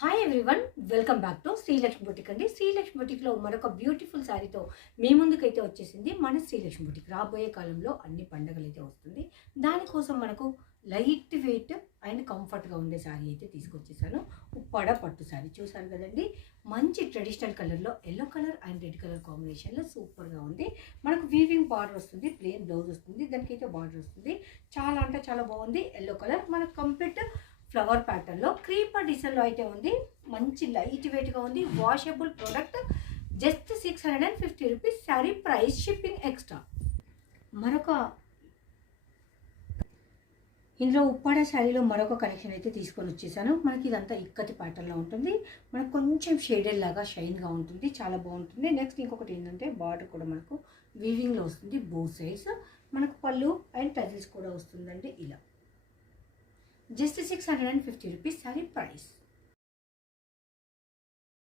Hi everyone, welcome back to Srilakshmi boutique అండి. శ్రీలక్ష్మి బుటిక్లో మరొక beautiful శారీతో మీ ముందుకైతే వచ్చేసింది మన శ్రీలక్ష్మి బుటిక్. రాబోయే కాలంలో అన్ని పండుగలు అయితే వస్తుంది. దానికోసం మనకు లైట్ వెయిట్ అండ్ కంఫర్ట్గా ఉండే శారీ అయితే తీసుకొచ్చేసాను. ఉప్పాడ పట్టు శారీ చూసారు కదండి. మంచి ట్రెడిషనల్ కలర్లో yellow colour and red colour కాంబినేషన్లో సూపర్గా ఉంది. మనకు వీవింగ్ బార్డర్ వస్తుంది, ప్లెయిన్ బ్లౌజ్ వస్తుంది, దానికైతే బార్డర్ వస్తుంది. చాలా అంటే చాలా బాగుంది. ఎల్లో కలర్ మనకు కంప్లీట్ ఫ్లవర్ ప్యాటర్న్లో క్రీపర్ డిజైన్లో అయితే ఉంది. మంచి లైట్ వెయిట్గా ఉంది. Washable product. Just 650 rupees sari price, shipping extra. మరొక ఇందులో ఉప్పాడ శారీలో మరొక కలెక్షన్ అయితే తీసుకొని వచ్చేసాను. మనకి ఇదంతా ఇక్కతి ప్యాటర్న్లో ఉంటుంది. మనకు కొంచెం షేడెడ్ లాగా షైన్గా ఉంటుంది, చాలా బాగుంటుంది. నెక్స్ట్ ఇంకొకటి ఏంటంటే బార్డర్ కూడా మనకు వీవింగ్లో వస్తుంది. బోత్ సైడ్స్ మనకు పళ్ళు అండ్ టజిల్స్ కూడా వస్తుందండి. ఇలా జస్ట్ 650 రూపీస్ శారీ ప్రైస్.